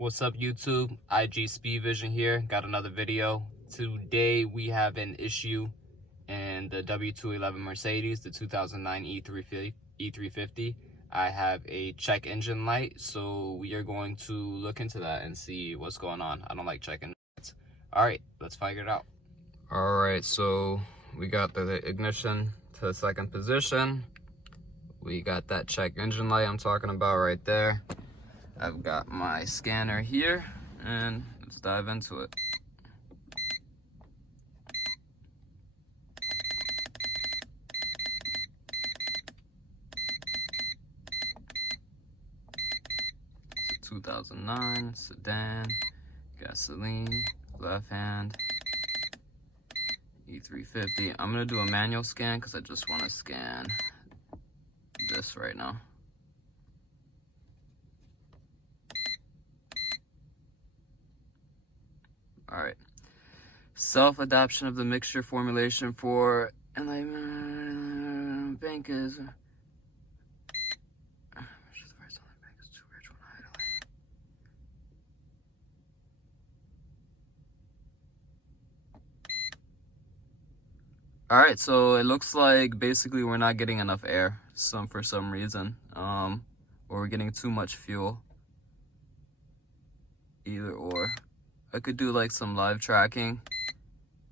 What's up YouTube? IG Speed Vision here. Got another video. Today we have an issue in the W211 Mercedes, the 2009 E350. I have a check engine light, so we are going to look into that and see what's going on. I don't like checking lights. Alright, let's figure it out. Alright, so we got the ignition to the second position. We got that check engine light I'm talking about right there. I've got my scanner here, and let's dive into it. It's a 2009 sedan, gasoline, left hand, E350. I'm gonna do a manual scan because I just want to scan this right now. All right, self-adaptation of the mixture formulation for enlightenment bank is all right, so it looks like basically we're not getting enough air for some reason, or we're getting too much fuel. Either or. I could do like some live tracking,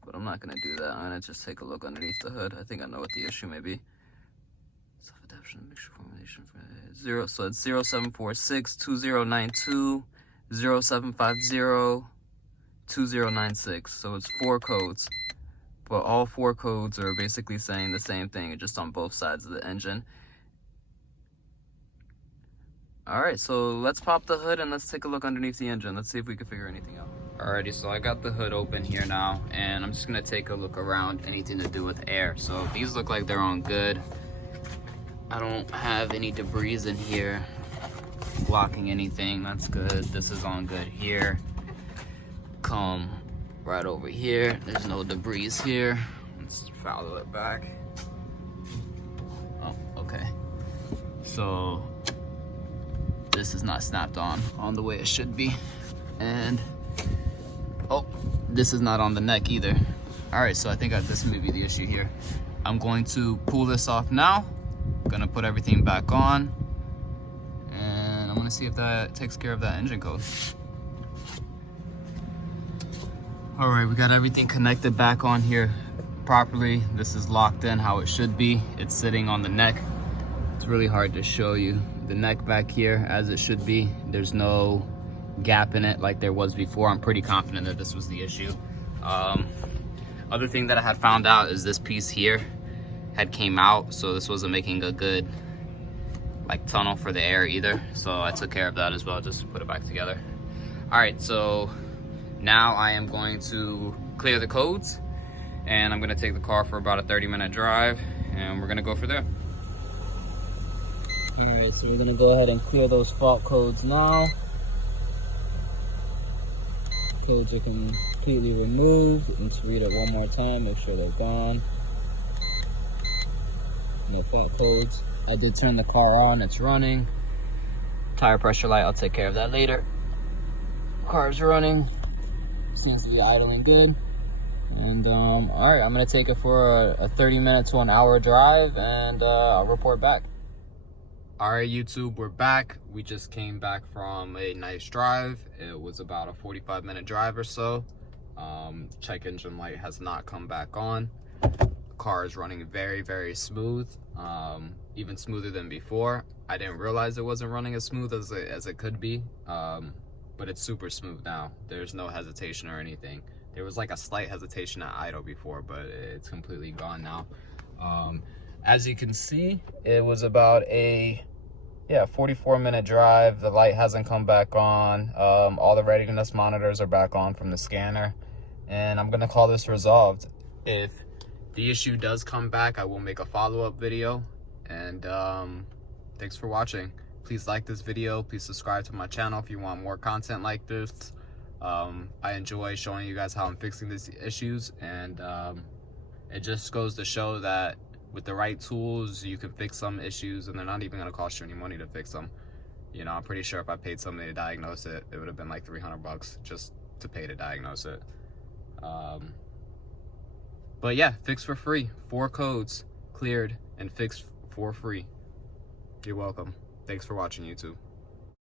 but I'm not gonna do that. I'm gonna just take a look underneath the hood. I think I know what the issue may be. Self-adaptation mixture formulation for so it's 0746 2092 0750 2096. So it's 4 codes, but all 4 codes are basically saying the same thing, just on both sides of the engine. All right, so let's pop the hood and let's take a look underneath the engine. Let's see if we can figure anything out. Alrighty, so I got the hood open here now, and I'm just gonna take a look around, anything to do with air. So these look like they're on good. I don't have any debris in here blocking anything. That's good. This is on good here. Come right over here. There's no debris here. Let's follow it back. Oh, okay. So this is not snapped on the way it should be, and oh, this is not on the neck either. All right, so I think this may be the issue here. I'm going to pull this off now. I'm gonna put everything back on, and I'm gonna see if that takes care of that engine code. All right, we got everything connected back on here properly. This is locked in how it should be. It's sitting on the neck. It's really hard to show you the neck back here as it should be. There's no gap in it like there was before. I'm pretty confident that this was the issue. Other thing that I had found out is this piece here had came out, so this wasn't making a good like tunnel for the air either, so I took care of that as well, just to put it back together. All right, so now I am going to clear the codes, and I'm gonna take the car for about a 30-minute drive, and we're gonna go for there. All right, so we're gonna go ahead and clear those fault codes now. Codes are completely removed. Let's read it one more time, make sure they're gone. No fault codes. I did turn the car on, it's running. Tire pressure light, I'll take care of that later. Car's running. Seems to be idling good. And all right, I'm gonna take it for a 30-minute to an hour drive, and I'll report back. All right, YouTube, we're back. We just came back from a nice drive. It was about a 45-minute drive or so. Check engine light has not come back on. The car is running very, very smooth, even smoother than before. I didn't realize it wasn't running as smooth as it could be, but it's super smooth now. There's no hesitation or anything. There was like a slight hesitation at idle before, but it's completely gone now. As you can see, it was about a 44-minute drive. The light hasn't come back on. All the readiness monitors are back on from the scanner, and I'm gonna call this resolved. If the issue does come back, I will make a follow-up video, and thanks for watching. Please like this video. Please subscribe to my channel if you want more content like this. I enjoy showing you guys how I'm fixing these issues, and it just goes to show that with the right tools, you can fix some issues, and they're not even going to cost you any money to fix them. You know, I'm pretty sure if I paid somebody to diagnose it, it would have been like 300 bucks just to pay to diagnose it. But yeah, fixed for free. 4 codes cleared and fixed for free. You're welcome. Thanks for watching, YouTube.